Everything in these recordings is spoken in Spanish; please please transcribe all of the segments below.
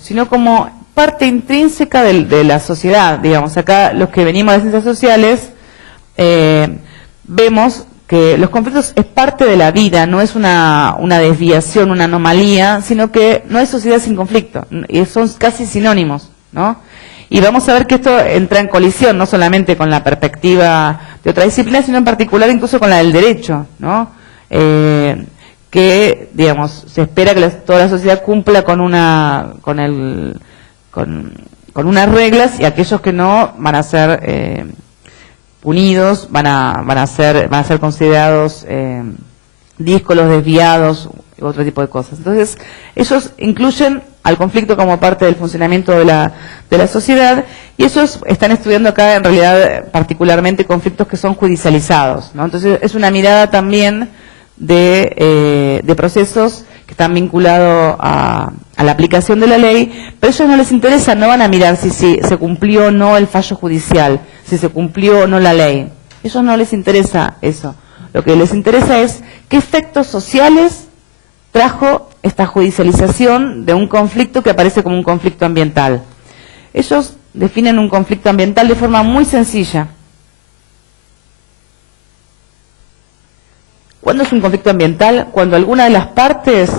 sino como parte intrínseca de la sociedad. Digamos, acá los que venimos de ciencias sociales vemos que los conflictos es parte de la vida, no es una desviación, una anomalía, sino que no hay sociedad sin conflicto, y son casi sinónimos, ¿no? Y vamos a ver que esto entra en colisión, no solamente con la perspectiva de otra disciplina, sino en particular incluso con la del derecho, ¿no? Que, digamos, se espera que toda la sociedad cumpla con unas reglas, y aquellos que no van a ser punidos, van a ser considerados díscolos, desviados, y otro tipo de cosas. Entonces, ellos incluyen al conflicto como parte del funcionamiento de la sociedad, y ellos están estudiando acá, en realidad, particularmente conflictos que son judicializados, ¿no? Entonces, es una mirada también de procesos que están vinculados a la aplicación de la ley, pero a ellos no les interesa, no van a mirar si se cumplió o no el fallo judicial, si se cumplió o no la ley. A ellos no les interesa eso. Lo que les interesa es qué efectos sociales trajo esta judicialización de un conflicto que aparece como un conflicto ambiental. Ellos definen un conflicto ambiental de forma muy sencilla. ¿Cuándo es un conflicto ambiental? Cuando alguna de las partes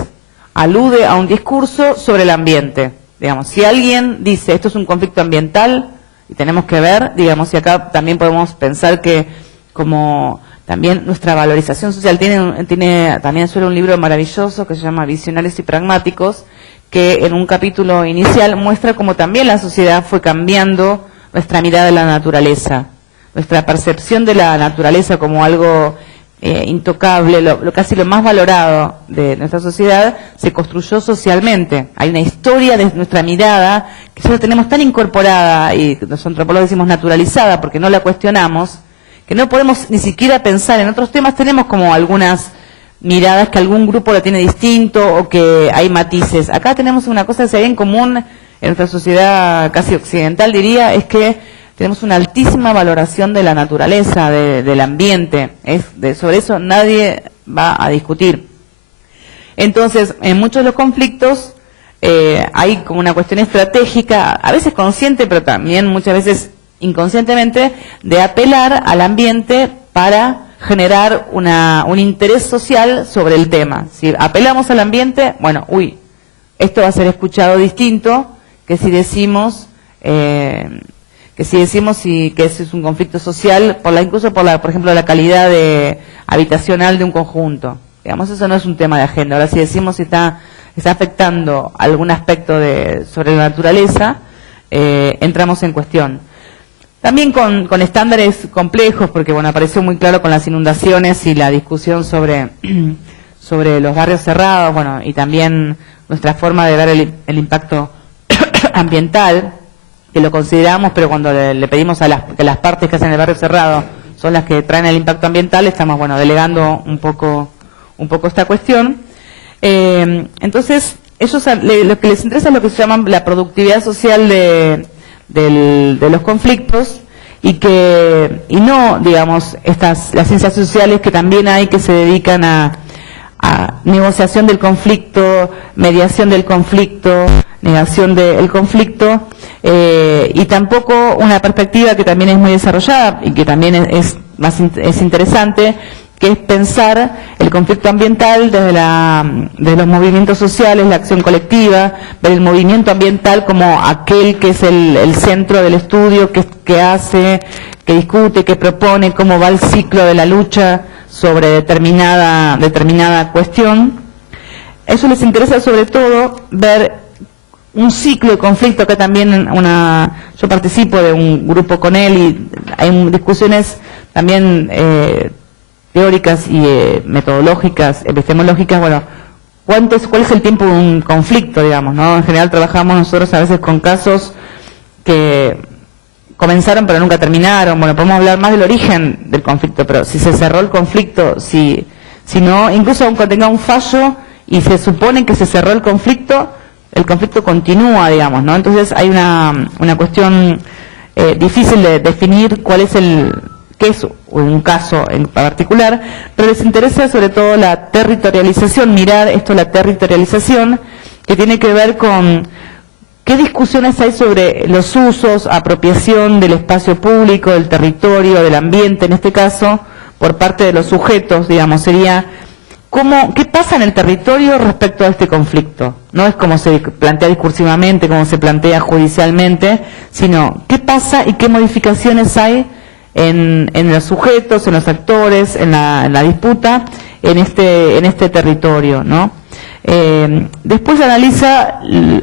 alude a un discurso sobre el ambiente. Digamos, si alguien dice esto es un conflicto ambiental, y tenemos que ver, digamos, y acá también podemos pensar que como también nuestra valorización social tiene también suele un libro maravilloso que se llama Visionarios y Pragmáticos, que en un capítulo inicial muestra cómo también la sociedad fue cambiando nuestra mirada de la naturaleza, nuestra percepción de la naturaleza como algo intocable, casi lo más valorado de nuestra sociedad, se construyó socialmente. Hay una historia de nuestra mirada que ya la tenemos tan incorporada, y los antropólogos decimos naturalizada, porque no la cuestionamos, que no podemos ni siquiera pensar. En otros temas tenemos como algunas miradas que algún grupo la tiene distinto o que hay matices. Acá tenemos una cosa que se ve en común en nuestra sociedad casi occidental, diría, es que tenemos una altísima valoración de la naturaleza, del ambiente. Sobre eso nadie va a discutir. Entonces, en muchos de los conflictos hay como una cuestión estratégica, a veces consciente, pero también muchas veces inconscientemente, de apelar al ambiente para generar un interés social sobre el tema. Si apelamos al ambiente, bueno, esto va a ser escuchado distinto que si decimos que ese es un conflicto social, incluso por ejemplo, la calidad habitacional de un conjunto. Digamos, eso no es un tema de agenda. Ahora, si decimos si está afectando algún aspecto sobre la naturaleza, entramos en cuestión. También con estándares complejos, porque bueno, apareció muy claro con las inundaciones y la discusión sobre los barrios cerrados, bueno, y también nuestra forma de ver el impacto ambiental, que lo consideramos, pero cuando le pedimos que las partes que hacen el barrio cerrado son las que traen el impacto ambiental, estamos delegando un poco esta cuestión. Entonces, ellos lo que les interesa es lo que se llama la productividad social de los conflictos, y no, digamos, las ciencias sociales que también hay, que se dedican a negociación del conflicto, mediación del conflicto, negación del conflicto, y tampoco una perspectiva que también es muy desarrollada y que también es interesante, que es pensar el conflicto ambiental desde los movimientos sociales, la acción colectiva, ver el movimiento ambiental como aquel que es el centro del estudio, que hace, que discute, que propone cómo va el ciclo de la lucha sobre determinada cuestión. Eso les interesa sobre todo ver un ciclo de conflicto, que también yo participo de un grupo con él y hay discusiones también teóricas y metodológicas, epistemológicas. Bueno, ¿cuál es el tiempo de un conflicto, digamos, ¿no? En general trabajamos nosotros a veces con casos que comenzaron pero nunca terminaron. Bueno, podemos hablar más del origen del conflicto, pero si se cerró el conflicto, si no, incluso aunque tenga un fallo y se supone que se cerró el conflicto continúa, digamos, ¿no? Entonces hay una cuestión difícil de definir qué es un caso en particular, pero les interesa sobre todo la territorialización, mirar la territorialización, que tiene que ver con ¿Qué discusiones hay sobre los usos, apropiación del espacio público, del territorio, del ambiente, en este caso, por parte de los sujetos, digamos? Sería, ¿qué pasa en el territorio respecto a este conflicto? No es como se plantea discursivamente, como se plantea judicialmente, sino qué pasa y qué modificaciones hay en los sujetos, en los actores, en la disputa, en este territorio, ¿no? Después analiza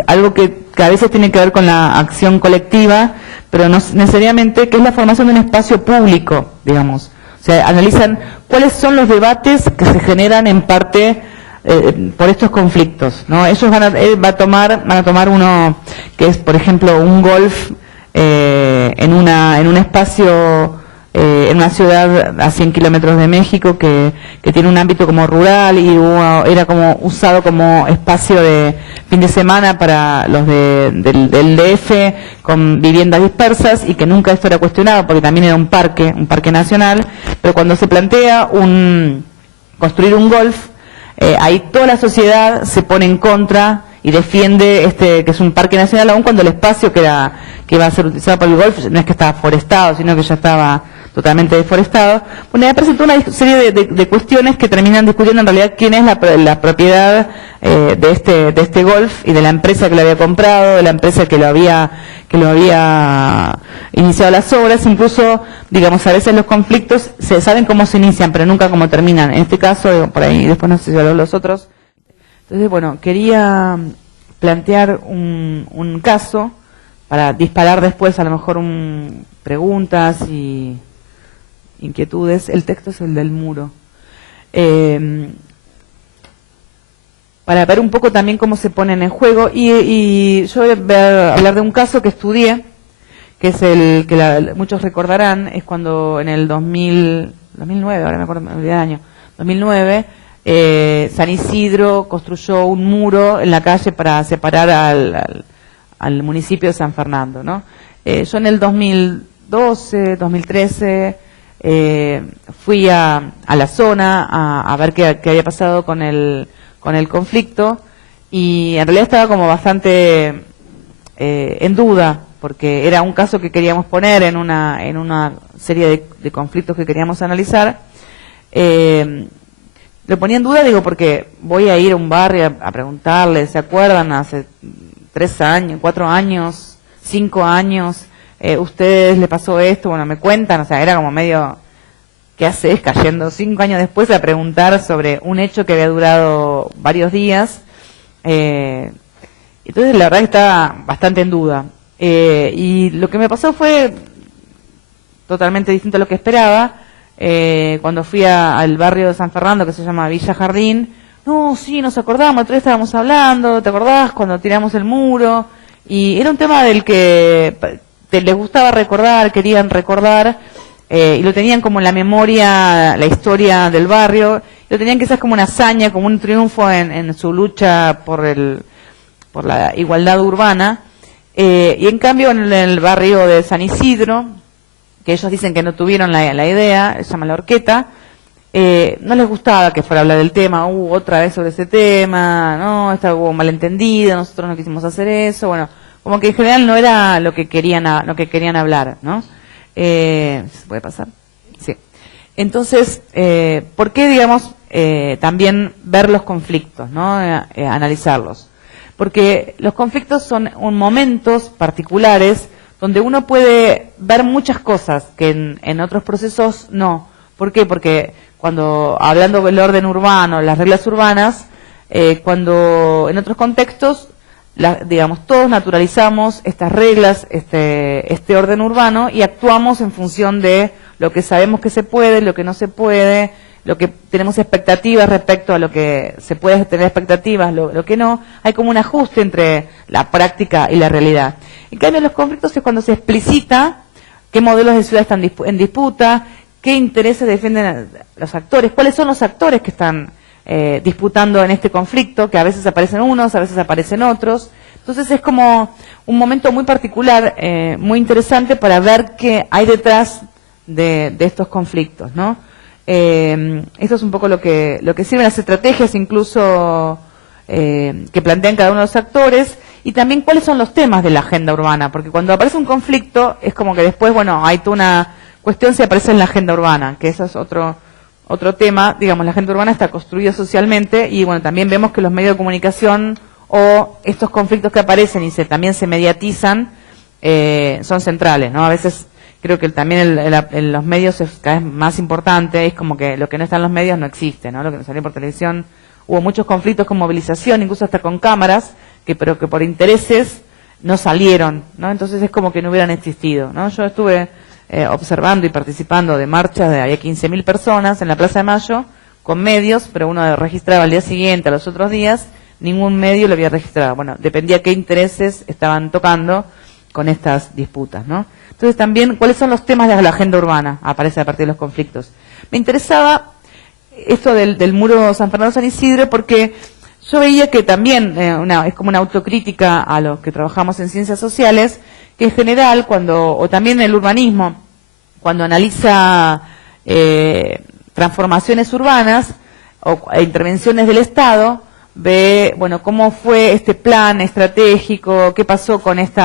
algo que a veces tiene que ver con la acción colectiva, pero no necesariamente, que es la formación de un espacio público, digamos. O sea, analizan cuáles son los debates que se generan en parte por estos conflictos, ¿no? Ellos van a tomar uno que es, por ejemplo, un golf en un espacio en una ciudad a 100 kilómetros de México que tiene un ámbito como rural y era como usado como espacio de fin de semana para los del DF con viviendas dispersas, y que nunca esto era cuestionado porque también era un parque nacional, pero cuando se plantea construir un golf, ahí toda la sociedad se pone en contra y defiende que es un parque nacional, aun cuando el espacio que iba a ser utilizado por el golf no es que estaba forestado, sino que ya estaba totalmente deforestado. Bueno, ya presentó una serie de cuestiones que terminan discutiendo en realidad quién es la propiedad de este golf y de la empresa que lo había comprado, de la empresa que lo había iniciado las obras. Incluso, digamos, a veces los conflictos se saben cómo se inician, pero nunca cómo terminan. En este caso, por ahí, después no sé si hablo los otros. Entonces, bueno, quería plantear un caso para disparar después a lo mejor preguntas y inquietudes. El texto es el del muro. Para ver un poco también cómo se ponen en juego, y yo voy a hablar de un caso que estudié, que es el que muchos recordarán, es cuando en el 2009, ahora me acuerdo, me olvidé el año, 2009, San Isidro construyó un muro en la calle para separar al municipio de San Fernando, ¿no? Yo en el 2012, 2013, fui a la zona a ver qué había pasado con el conflicto, y en realidad estaba como bastante en duda, porque era un caso que queríamos poner en una serie de conflictos que queríamos analizar. Lo ponía en duda, digo, porque voy a ir a un barrio a preguntarle, ¿se acuerdan? Hace 3 años, 4 años, 5 años, ¿ustedes le pasó esto? Bueno, me cuentan, o sea, era como medio, ¿qué haces cayendo 5 años después a preguntar sobre un hecho que había durado varios días? Entonces la verdad que estaba bastante en duda. Y lo que me pasó fue totalmente distinto a lo que esperaba. Cuando fui al barrio de San Fernando, que se llama Villa Jardín, no, sí, nos acordamos, otra vez estábamos hablando, ¿te acordás cuando tiramos el muro? Y era un tema del que les gustaba recordar, querían recordar, y lo tenían como en la memoria, la historia del barrio, lo tenían quizás como una hazaña, como un triunfo en su lucha por la igualdad urbana. Y en cambio en el barrio de San Isidro, que ellos dicen que no tuvieron la idea, se llama La Horqueta, no les gustaba que fuera a hablar del tema, otra vez sobre ese tema, no, estaba como malentendido, nosotros no quisimos hacer eso, bueno, como que en general no era lo que querían hablar, ¿no? ¿Se puede pasar? Sí. Entonces, ¿por qué, digamos, también ver los conflictos, ¿no? Analizarlos? Porque los conflictos son momentos particulares donde uno puede ver muchas cosas que en otros procesos no. ¿Por qué? Porque cuando, hablando del orden urbano, las reglas urbanas, cuando en otros contextos, digamos, todos naturalizamos estas reglas, este orden urbano, y actuamos en función de lo que sabemos que se puede, lo que no se puede, lo que tenemos expectativas respecto a lo que se puede tener expectativas, lo que no. Hay como un ajuste entre la práctica y la realidad. En cambio, los conflictos es cuando se explicita qué modelos de ciudad están en disputa, qué intereses defienden los actores, cuáles son los actores que están disputando en este conflicto, que a veces aparecen unos, a veces aparecen otros. Entonces es como un momento muy particular, muy interesante para ver qué hay detrás de estos conflictos, ¿no? Esto es un poco lo que sirven las estrategias, incluso que plantean cada uno de los actores, y también cuáles son los temas de la agenda urbana, porque cuando aparece un conflicto es como que después, bueno, hay toda una cuestión si aparece en la agenda urbana, que eso es otro tema. Digamos, la agenda urbana está construida socialmente, y bueno, también vemos que los medios de comunicación o estos conflictos que aparecen y también se mediatizan son centrales, ¿no? A veces creo que también los medios es cada vez más importante, es como que lo que no está en los medios no existe, ¿no? Lo que no salió por televisión. Hubo muchos conflictos con movilización, incluso hasta con cámaras, pero que por intereses no salieron, ¿no? Entonces es como que no hubieran existido, ¿no? Yo estuve observando y participando de marchas de había 15.000 personas en la Plaza de Mayo con medios, pero uno registraba al día siguiente, a los otros días, ningún medio lo había registrado. Bueno, dependía qué intereses estaban tocando con estas disputas, ¿no? Entonces también, ¿cuáles son los temas de la agenda urbana? Aparece a partir de los conflictos. Me interesaba esto del muro San Fernando-San Isidro, porque yo veía que también es como una autocrítica a los que trabajamos en ciencias sociales, que en general, o también el urbanismo, cuando analiza transformaciones urbanas o intervenciones del Estado, ve, bueno, cómo fue este plan estratégico, qué pasó con este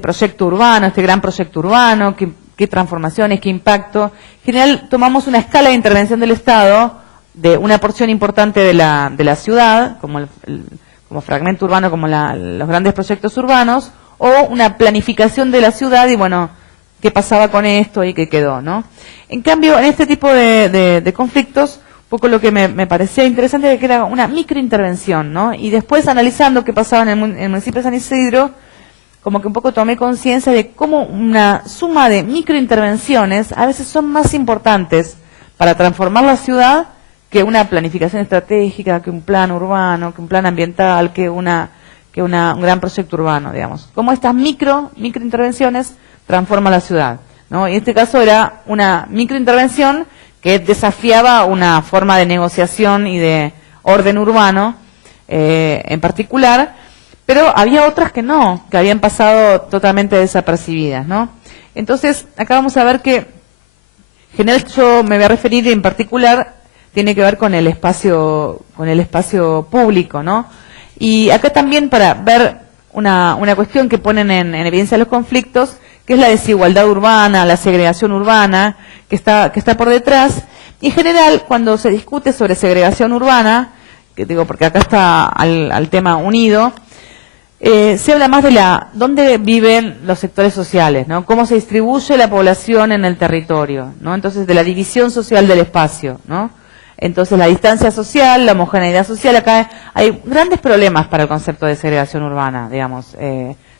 proyecto urbano, este gran proyecto urbano, qué transformaciones, qué impacto. En general, tomamos una escala de intervención del Estado de una porción importante de la ciudad, como fragmento urbano, como los grandes proyectos urbanos, o una planificación de la ciudad y, bueno, qué pasaba con esto y qué quedó, ¿no? En cambio, en este tipo de conflictos, un poco lo que me parecía interesante era que era una microintervención, ¿no? Y después, analizando qué pasaba en el municipio de San Isidro, como que un poco tomé conciencia de cómo una suma de microintervenciones a veces son más importantes para transformar la ciudad que una planificación estratégica, que un plan urbano, que un plan ambiental, que un gran proyecto urbano, digamos. Cómo estas microintervenciones transforman la ciudad, ¿no? Y en este caso era una microintervención que desafiaba una forma de negociación y de orden urbano en particular, pero había otras que no, que habían pasado totalmente desapercibidas, ¿no? Entonces, acá vamos a ver que, en general, yo me voy a referir en particular, tiene que ver con el espacio público, ¿no? Y acá también para ver una cuestión que ponen en evidencia los conflictos, que es la desigualdad urbana, la segregación urbana, que está por detrás. Y en general, cuando se discute sobre segregación urbana, que digo porque acá está al tema unido, se habla más de dónde viven los sectores sociales, ¿no? Cómo se distribuye la población en el territorio, ¿no? Entonces, de la división social del espacio, ¿no? Entonces, la distancia social, la homogeneidad social, acá hay grandes problemas para el concepto de segregación urbana, digamos.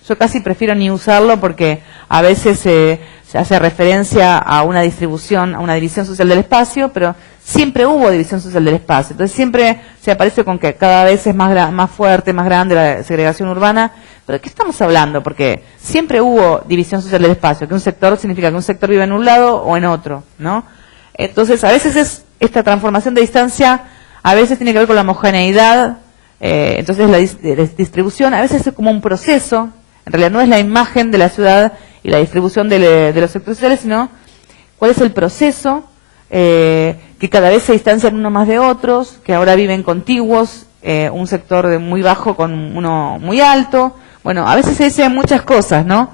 Yo casi prefiero ni usarlo porque a veces se hace referencia a una distribución, a una división social del espacio, pero siempre hubo división social del espacio. Entonces siempre se aparece con que cada vez es más fuerte, más grande la segregación urbana. ¿Pero de qué estamos hablando? Porque siempre hubo división social del espacio, que un sector significa que un sector vive en un lado o en otro, ¿no? Entonces a veces esta transformación de distancia, a veces tiene que ver con la homogeneidad, entonces la distribución a veces es como un proceso. En realidad no es la imagen de la ciudad y la distribución de los sectores sociales, sino cuál es el proceso, que cada vez se distancian uno más de otros, que ahora viven contiguos, un sector muy bajo con uno muy alto. Bueno, a veces se dicen muchas cosas, ¿no?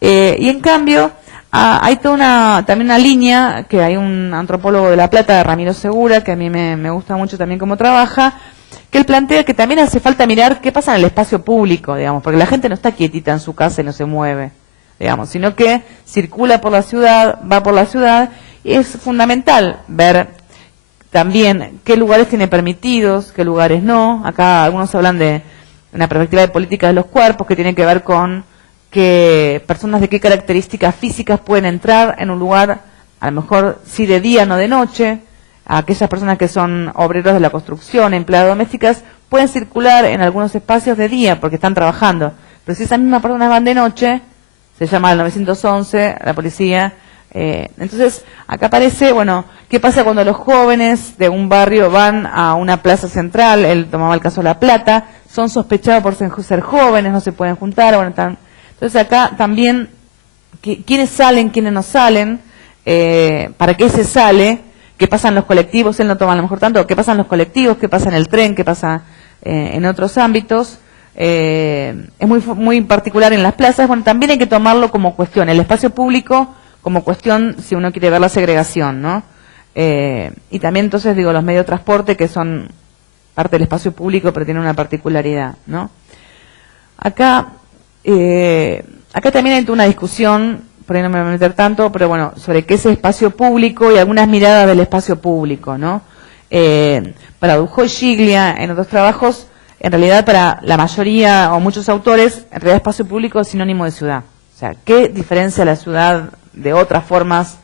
Y en cambio, hay también una línea, que hay un antropólogo de La Plata, Ramiro Segura, que a mí me gusta mucho también cómo trabaja, que él plantea que también hace falta mirar qué pasa en el espacio público, digamos, porque la gente no está quietita en su casa y no se mueve, digamos, sino que circula por la ciudad, va por la ciudad, y es fundamental ver también qué lugares tiene permitidos, qué lugares no. Acá algunos hablan de una perspectiva de política de los cuerpos, que tiene que ver con qué personas de qué características físicas pueden entrar en un lugar, a lo mejor sí de día, no de noche. Aquellas personas que son obreros de la construcción, empleadas domésticas, pueden circular en algunos espacios de día porque están trabajando. Pero si esas mismas personas van de noche, se llama el 911, la policía. Entonces, acá aparece, bueno, ¿qué pasa cuando los jóvenes de un barrio van a una plaza central? Él tomaba el caso de La Plata, son sospechados por ser jóvenes, no se pueden juntar. Bueno, entonces acá también, ¿quiénes salen, quiénes no salen? ¿Para qué se sale? qué pasa en los colectivos, él no toma a lo mejor tanto, qué pasa en los colectivos, qué pasa en el tren, qué pasa en otros ámbitos. Es muy particular en las plazas. Bueno, también hay que tomarlo como cuestión, el espacio público como cuestión si uno quiere ver la segregación, ¿no? Y también entonces digo los medios de transporte que son parte del espacio público pero tienen una particularidad, ¿no? Acá también hay una discusión, por ahí no me voy a meter tanto, pero bueno, sobre qué es el espacio público y algunas miradas del espacio público, ¿no? Para Dujoy Giglia, en otros trabajos, en realidad para la mayoría o muchos autores, en realidad espacio público es sinónimo de ciudad. O sea, ¿qué diferencia la ciudad de otras formas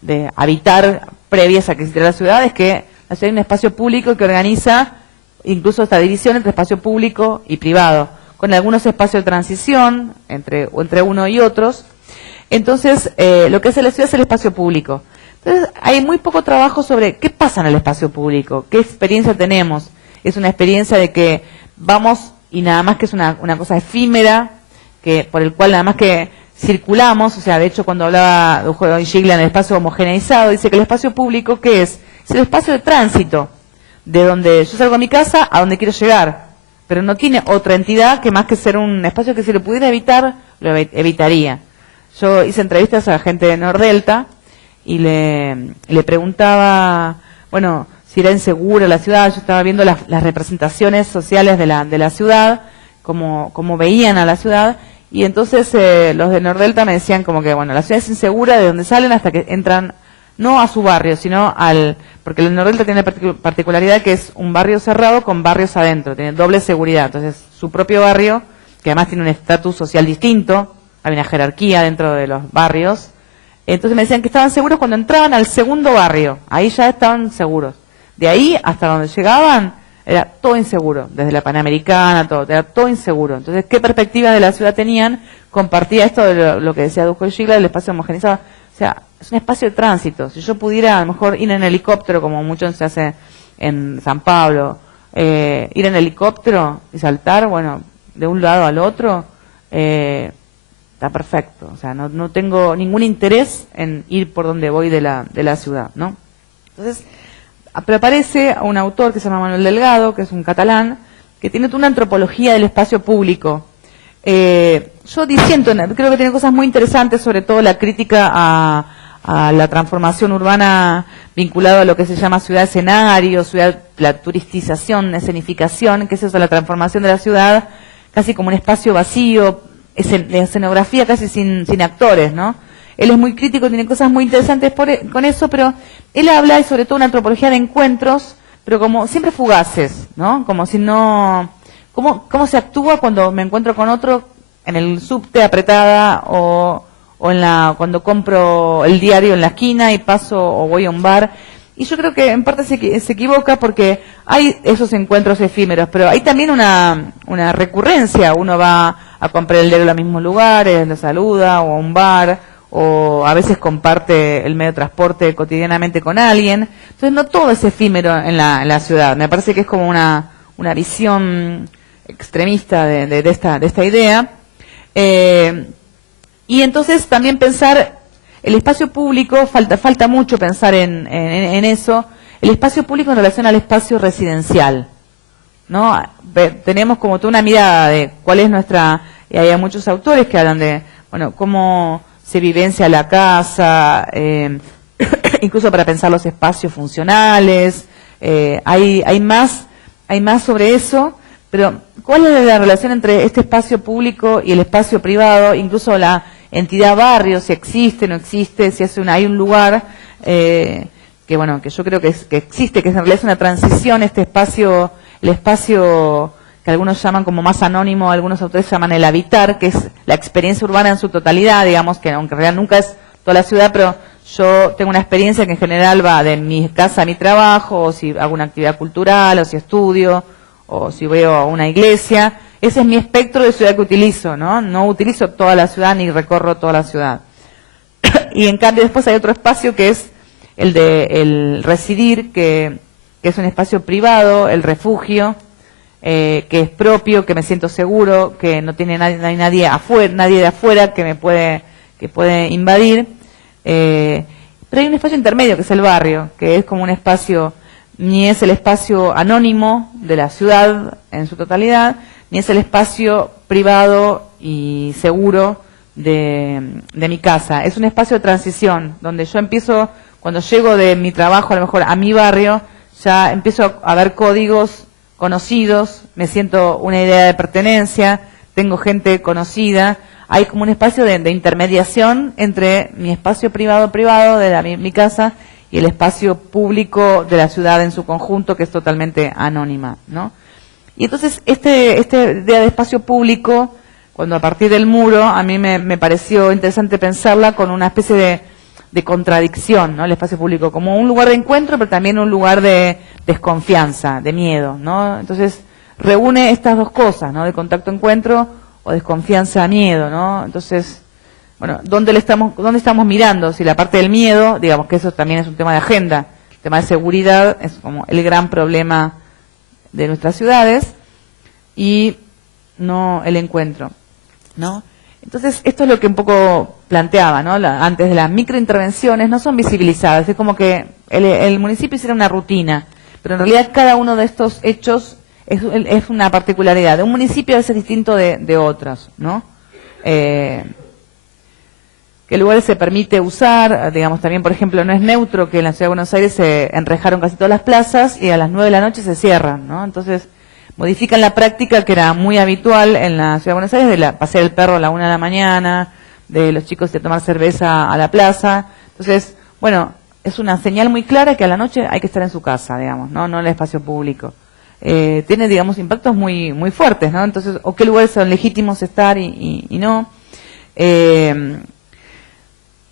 de habitar previas a que existiera la ciudad? Es que la ciudad es un espacio público que organiza incluso esta división entre espacio público y privado, con algunos espacios de transición entre uno y otros. Entonces, lo que hace la ciudad es el espacio público. Entonces, hay muy poco trabajo sobre qué pasa en el espacio público, qué experiencia tenemos. Es una experiencia de que vamos y nada más que es una cosa efímera, que por el cual nada más que circulamos. O sea, de hecho, cuando hablaba de Giglia en el espacio homogeneizado, dice que el espacio público, ¿qué es? Es el espacio de tránsito, de donde yo salgo a mi casa a donde quiero llegar, pero no tiene otra entidad que más que ser un espacio que si lo pudiera evitar, lo evitaría. Yo hice entrevistas a gente de Nordelta y le preguntaba, bueno, si era insegura la ciudad. Yo estaba viendo las representaciones sociales de la ciudad, cómo veían a la ciudad, y entonces los de Nordelta me decían como que, bueno, la ciudad es insegura de donde salen hasta que entran, no a su barrio, sino porque el Nordelta tiene la particularidad que es un barrio cerrado con barrios adentro, tiene doble seguridad. Entonces, su propio barrio, que además tiene un estatus social distinto, hay una jerarquía dentro de los barrios. Entonces me decían que estaban seguros cuando entraban al segundo barrio, ahí ya estaban seguros. De ahí hasta donde llegaban, era todo inseguro, desde la Panamericana, era todo inseguro. Entonces, ¿qué perspectivas de la ciudad tenían? Compartía esto de lo que decía Dujoy Giglia, del espacio homogeneizado. O sea, es un espacio de tránsito. Si yo pudiera, a lo mejor, ir en helicóptero, como mucho se hace en San Pablo, ir en helicóptero y saltar, bueno, de un lado al otro, está perfecto. O sea, no tengo ningún interés en ir por donde voy de la ciudad, ¿no? Entonces, pero aparece un autor que se llama Manuel Delgado, que es un catalán, que tiene toda una antropología del espacio público. Yo disiento, creo que tiene cosas muy interesantes, sobre todo la crítica a la transformación urbana vinculada a lo que se llama ciudad escenario, la turistización, escenificación, que es eso, la transformación de la ciudad casi como un espacio vacío, de escenografía casi sin actores, ¿no? Él es muy crítico, tiene cosas muy interesantes con eso, pero él habla, y sobre todo una antropología de encuentros, pero como siempre fugaces, ¿no? Como si no... ¿Cómo se actúa cuando me encuentro con otro en el subte apretada o cuando compro el diario en la esquina y paso o voy a un bar? Y yo creo que en parte se equivoca porque hay esos encuentros efímeros, pero hay también una recurrencia. Uno va a comprar el diario en los mismos lugares, lo saluda, o a un bar, o a veces comparte el medio de transporte cotidianamente con alguien. Entonces no todo es efímero en la ciudad. Me parece que es como una visión extremista de esta idea. Y entonces también pensar el espacio público, falta mucho pensar en eso, el espacio público en relación al espacio residencial, ¿no? Tenemos como toda una mirada de cuál es nuestra, y hay muchos autores que hablan de, bueno, cómo se vivencia la casa, incluso para pensar los espacios funcionales, hay más sobre eso, pero ¿cuál es la relación entre este espacio público y el espacio privado? Incluso la entidad barrio, si existe, no existe, si hay un lugar que yo creo que existe, que en realidad es una transición, el espacio que algunos llaman como más anónimo, algunos autores llaman el habitar, que es la experiencia urbana en su totalidad, digamos, que aunque en realidad nunca es toda la ciudad, pero yo tengo una experiencia que en general va de mi casa a mi trabajo, o si hago una actividad cultural, o si estudio, o si voy a una iglesia. Ese es mi espectro de ciudad que utilizo, ¿no? No utilizo toda la ciudad ni recorro toda la ciudad. Y en cambio después hay otro espacio que es el residir, que es un espacio privado, el refugio, que es propio, que me siento seguro, que no tiene nadie de afuera que puede invadir. Pero hay un espacio intermedio que es el barrio, que es como un espacio, ni es el espacio anónimo de la ciudad en su totalidad, ni es el espacio privado y seguro de mi casa. Es un espacio de transición, donde yo empiezo, cuando llego de mi trabajo a lo mejor a mi barrio, ya empiezo a ver códigos conocidos, me siento una idea de pertenencia, tengo gente conocida, hay como un espacio de intermediación entre mi espacio privado de mi casa y el espacio público de la ciudad en su conjunto, que es totalmente anónima, ¿no? Y entonces esta idea de espacio público, cuando a partir del muro, a mí me pareció interesante pensarla con una especie de contradicción, ¿no? El espacio público como un lugar de encuentro, pero también un lugar de desconfianza, de miedo, ¿no? Entonces reúne estas dos cosas, ¿no? De contacto-encuentro o desconfianza-miedo, ¿no? Entonces, bueno, ¿dónde estamos mirando? Si la parte del miedo, digamos que eso también es un tema de agenda, el tema de seguridad es como el gran problema de nuestras ciudades y no el encuentro, ¿no? Entonces, esto es lo que un poco planteaba, ¿no? Antes de las microintervenciones no son visibilizadas, es como que el municipio hiciera una rutina, pero en realidad cada uno de estos hechos es una particularidad. De un municipio a veces distinto de otros, ¿no? ¿Qué lugares se permite usar? Digamos, también, por ejemplo, no es neutro que en la Ciudad de Buenos Aires se enrejaron casi todas las plazas y a las 9 de la noche se cierran, ¿no? Entonces, modifican la práctica que era muy habitual en la Ciudad de Buenos Aires, de pasear el perro a la 1 de la mañana, de los chicos de tomar cerveza a la plaza. Entonces, bueno, es una señal muy clara que a la noche hay que estar en su casa, digamos, no en el espacio público. Tiene, digamos, impactos muy muy fuertes, ¿no? Entonces, o qué lugares son legítimos estar y no.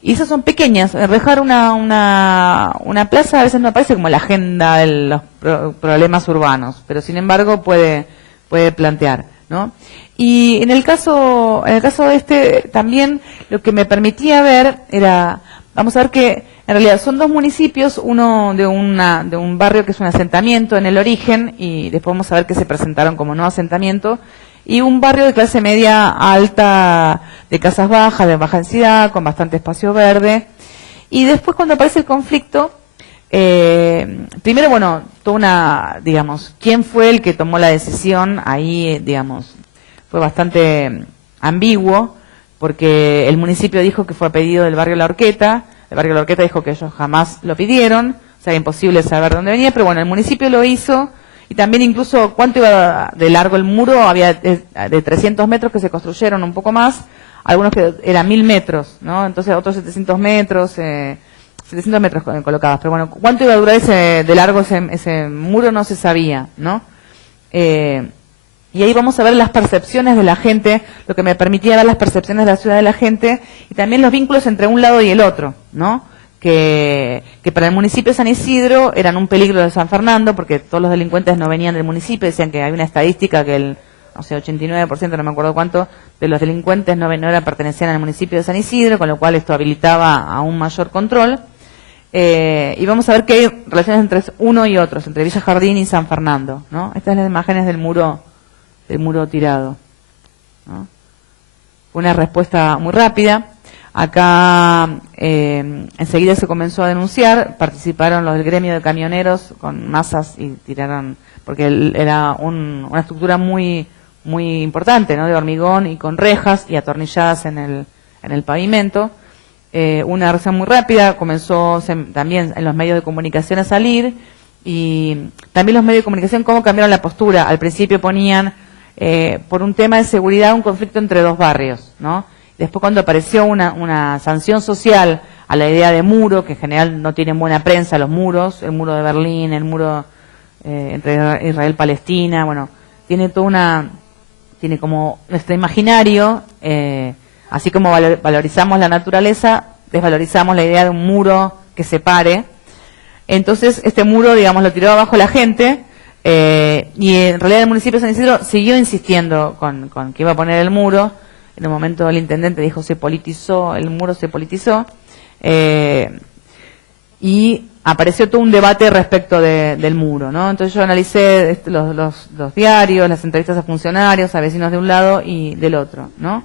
Y esas son pequeñas. Enrejar una plaza a veces no aparece como la agenda de los problemas urbanos, pero sin embargo puede plantear, ¿no? Y en el caso también lo que me permitía ver era, vamos a ver que en realidad son dos municipios, uno de un barrio que es un asentamiento en el origen, y después vamos a ver que se presentaron como no asentamiento, y un barrio de clase media alta, de casas bajas, de baja densidad, con bastante espacio verde. Y después cuando aparece el conflicto, primero, bueno, digamos, ¿quién fue el que tomó la decisión? Ahí, digamos, fue bastante ambiguo, porque el municipio dijo que fue a pedido del barrio La Horqueta, el barrio La Horqueta dijo que ellos jamás lo pidieron, o sea, imposible saber dónde venía, pero bueno, el municipio lo hizo. Y también incluso cuánto iba de largo el muro, había de 300 metros que se construyeron un poco más, algunos que eran 1000 metros, ¿no? Entonces otros 700 metros, 700 metros colocados. Pero bueno, cuánto iba a durar de largo ese muro no se sabía, ¿no? Y ahí vamos a ver las percepciones de la gente, lo que me permitía ver las percepciones de la ciudad de la gente, y también los vínculos entre un lado y el otro, ¿no? Que para el municipio de San Isidro eran un peligro de San Fernando, porque todos los delincuentes no venían del municipio, decían que hay una estadística que el 89%, no me acuerdo cuánto, de los delincuentes no pertenecían al municipio de San Isidro, con lo cual esto habilitaba a un mayor control. Y vamos a ver que hay relaciones entre uno y otros, entre Villa Jardín y San Fernando, ¿no? Estas son las imágenes del muro tirado, ¿no? Fue una respuesta muy rápida. Acá enseguida se comenzó a denunciar, participaron los del gremio de camioneros con masas y tiraron, porque era una estructura muy muy importante, ¿no? De hormigón y con rejas y atornilladas en el pavimento. Una reacción muy rápida, comenzó también en los medios de comunicación a salir, y también los medios de comunicación cómo cambiaron la postura. Al principio ponían por un tema de seguridad un conflicto entre dos barrios, ¿no? Después cuando apareció una sanción social a la idea de muro, que en general no tienen buena prensa los muros, el muro de Berlín, el muro entre Israel-Palestina, bueno, tiene como nuestro imaginario, así como valorizamos la naturaleza, desvalorizamos la idea de un muro que separe. Entonces este muro, digamos, lo tiró abajo la gente, y en realidad el municipio de San Isidro siguió insistiendo con que iba a poner el muro. En un momento el intendente dijo el muro se politizó, y apareció todo un debate respecto del muro, ¿no? Entonces yo analicé los diarios, las entrevistas a funcionarios, a vecinos de un lado y del otro, ¿no?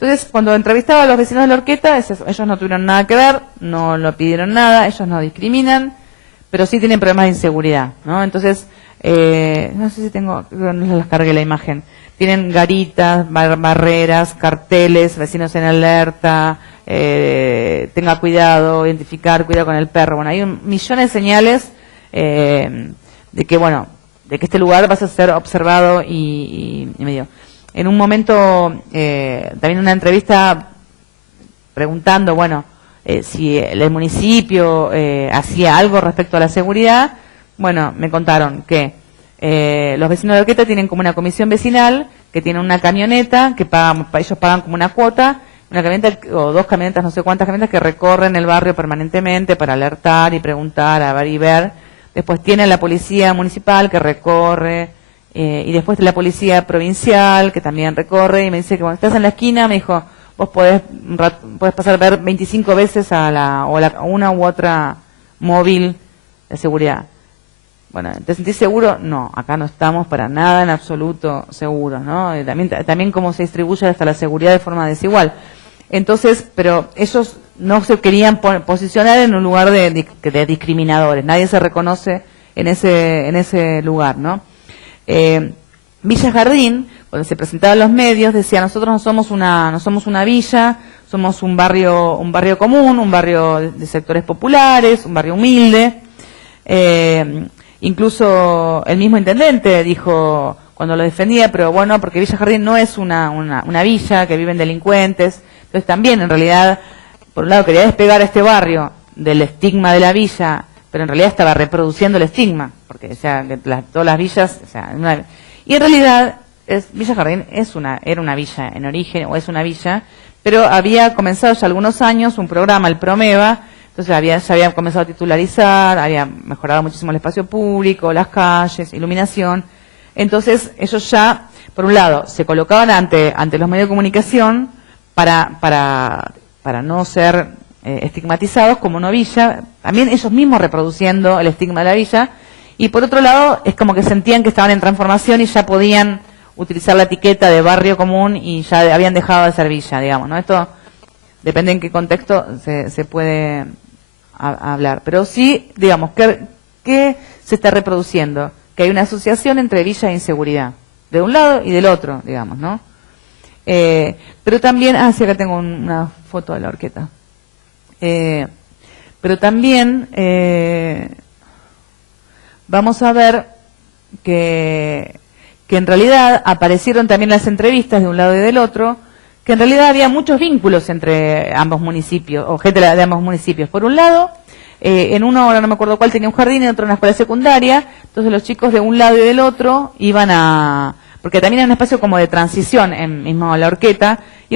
Entonces, cuando entrevistaba a los vecinos de la Horqueta, ellos no tuvieron nada que ver, no lo pidieron nada, ellos no discriminan, pero sí tienen problemas de inseguridad, ¿no? Entonces, no sé si tengo, no les cargué la imagen. Tienen garitas, barreras, carteles, vecinos en alerta, tenga cuidado, identificar, cuidado con el perro. Bueno, hay millones de señales de que, bueno, de que este lugar va a ser observado y medio. En un momento, también una entrevista preguntando, bueno, si el municipio hacía algo respecto a la seguridad. Bueno, me contaron que los vecinos de Horqueta tienen como una comisión vecinal que tiene una camioneta que ellos pagan como una cuota, una camioneta o dos camionetas, no sé cuántas camionetas que recorren el barrio permanentemente para alertar y preguntar, a ver y ver. Después tienen la policía municipal que recorre y después la policía provincial que también recorre y me dice que cuando estás en la esquina, me dijo, vos podés pasar a ver 25 veces a una u otra móvil de seguridad. Bueno, ¿te sentís seguro? No, acá no estamos para nada en absoluto seguros, ¿no? También cómo se distribuye hasta la seguridad de forma desigual. Entonces, pero ellos no se querían posicionar en un lugar de discriminadores. Nadie se reconoce en ese lugar, ¿no? Villa Jardín, cuando se presentaba en los medios, decía, nosotros no somos una villa, somos un barrio común, un barrio de sectores populares, un barrio humilde. Incluso el mismo intendente dijo cuando lo defendía, pero bueno, porque Villa Jardín no es una villa que viven delincuentes. Entonces también, en realidad, por un lado quería despegar a este barrio del estigma de la villa, pero en realidad estaba reproduciendo el estigma, porque o sea, todas las villas, o sea, y en realidad Villa Jardín era una villa en origen, o es una villa, pero había comenzado ya algunos años un programa, el Promeva. Entonces se había comenzado a titularizar, había mejorado muchísimo el espacio público, las calles, iluminación. Entonces ellos ya, por un lado, se colocaban ante los medios de comunicación para no ser estigmatizados como una villa, también ellos mismos reproduciendo el estigma de la villa, y por otro lado es como que sentían que estaban en transformación y ya podían utilizar la etiqueta de barrio común y ya habían dejado de ser villa, digamos, ¿no? Esto depende en qué contexto se puede hablar, pero sí, digamos, ¿qué se está reproduciendo? Que hay una asociación entre villa e inseguridad, de un lado y del otro, digamos, ¿no? Pero también, sí, acá tengo una foto de la Horqueta. Pero también vamos a ver que en realidad aparecieron también las entrevistas de un lado y del otro, que en realidad había muchos vínculos entre ambos municipios, o gente de ambos municipios. Por un lado, en uno, ahora no me acuerdo cuál, tenía un jardín, en otro una escuela secundaria, entonces los chicos de un lado y del otro iban porque también era un espacio como de transición, mismo la Horqueta,